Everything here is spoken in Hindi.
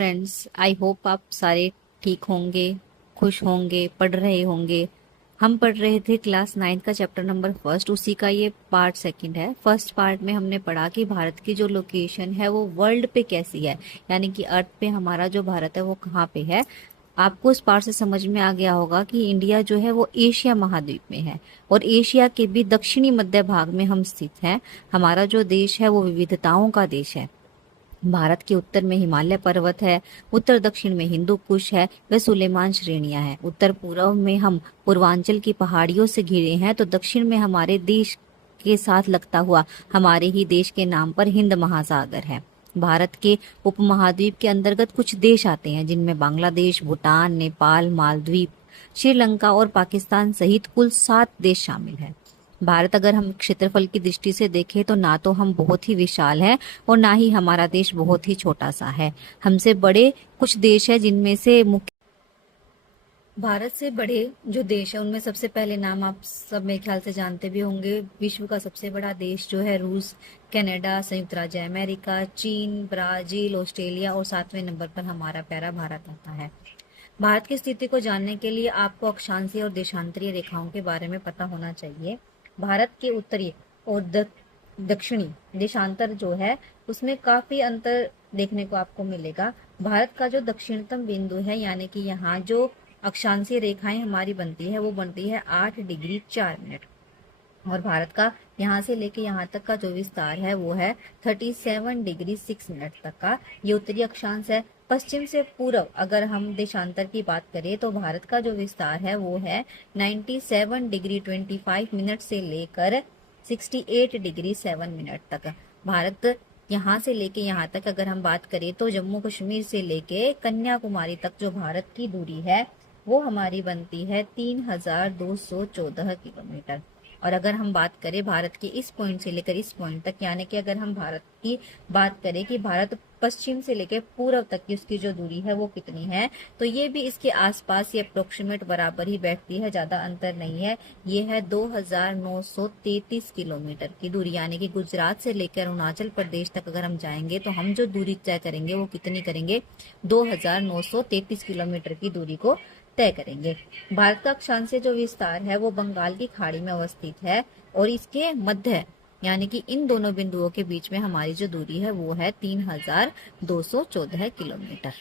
फ्रेंड्स, आई होप आप सारे ठीक होंगे, खुश होंगे, पढ़ रहे होंगे। हम पढ़ रहे थे क्लास 9 का चैप्टर नंबर फर्स्ट, उसी का ये पार्ट सेकंड है। फर्स्ट पार्ट में हमने पढ़ा कि भारत की जो लोकेशन है वो वर्ल्ड पे कैसी है, यानी कि अर्थ पे हमारा जो भारत है वो कहाँ पे है। आपको इस पार्ट से समझ में आ गया होगा कि इंडिया जो है वो एशिया महाद्वीप में है और एशिया के भी दक्षिणी मध्य भाग में हम स्थित हैं। हमारा जो देश है वो विविधताओं का देश है। भारत के उत्तर में हिमालय पर्वत है, उत्तर दक्षिण में हिंदू कुश है, व सुलेमान श्रेणियां हैं। उत्तर पूर्व में हम पूर्वांचल की पहाड़ियों से घिरे हैं, तो दक्षिण में हमारे देश के साथ लगता हुआ हमारे ही देश के नाम पर हिंद महासागर है। भारत के उपमहाद्वीप के अंतर्गत कुछ देश आते हैं, जिनमें बांग्लादेश, भूटान, नेपाल, मालदीव, श्रीलंका और पाकिस्तान सहित कुल 7 देश शामिल हैं। भारत अगर हम क्षेत्रफल की दृष्टि से देखें तो ना तो हम बहुत ही विशाल हैं और ना ही हमारा देश बहुत ही छोटा सा है। हमसे बड़े कुछ देश है, जिनमें से मुख्य भारत से बड़े जो देश है उनमें सबसे पहले नाम आप सब मेरे ख्याल से जानते भी होंगे। विश्व का सबसे बड़ा देश जो है रूस, कनाडा, संयुक्त राज्य अमेरिका, चीन, ब्राजील, ऑस्ट्रेलिया और 7वें नंबर पर हमारा प्यारा भारत आता है। भारत की स्थिति को जानने के लिए आपको अक्षांशीय और देशांतरीय रेखाओं के बारे में पता होना चाहिए। भारत के उत्तरी और दक्षिणी देशांतर जो है उसमें काफी अंतर देखने को आपको मिलेगा। भारत का जो दक्षिणतम बिंदु है, यानी कि यहाँ जो अक्षांशीय रेखाएं हमारी बनती है वो बनती है 8 डिग्री 4 मिनट, और भारत का यहाँ से लेके यहाँ तक का जो विस्तार है वो है 37 डिग्री 6 मिनट तक का। ये उत्तरी अक्षांश है। पश्चिम से पूर्व अगर हम देशांतर की बात करें तो भारत का जो विस्तार है वो है 97 डिग्री 25 मिनट से लेकर 68 डिग्री 7 मिनट तक। भारत यहाँ से लेके यहाँ तक अगर हम बात करें तो जम्मू कश्मीर से लेके कन्याकुमारी तक जो भारत की दूरी है वो हमारी बनती है 3214 किलोमीटर। और अगर हम बात करें भारत के इस पॉइंट से लेकर इस पॉइंट तक, यानी कि अगर हम भारत की बात करें कि भारत पश्चिम से लेकर पूर्व तक की उसकी जो दूरी है वो कितनी है, तो ये भी इसके आसपास ये अप्रोक्सीमेट बराबर ही बैठती है, ज्यादा अंतर नहीं है। ये है 2933 किलोमीटर की दूरी, यानी कि गुजरात से लेकर अरुणाचल प्रदेश तक अगर हम जाएंगे तो हम जो दूरी तय करेंगे वो कितनी करेंगे, 2933 किलोमीटर की दूरी को तय करेंगे। भारत का अक्षांशीय जो विस्तार है वो बंगाल की खाड़ी में अवस्थित है और इसके मध्य यानी कि इन दोनों बिंदुओं के बीच में हमारी जो दूरी है वो है 3214 किलोमीटर।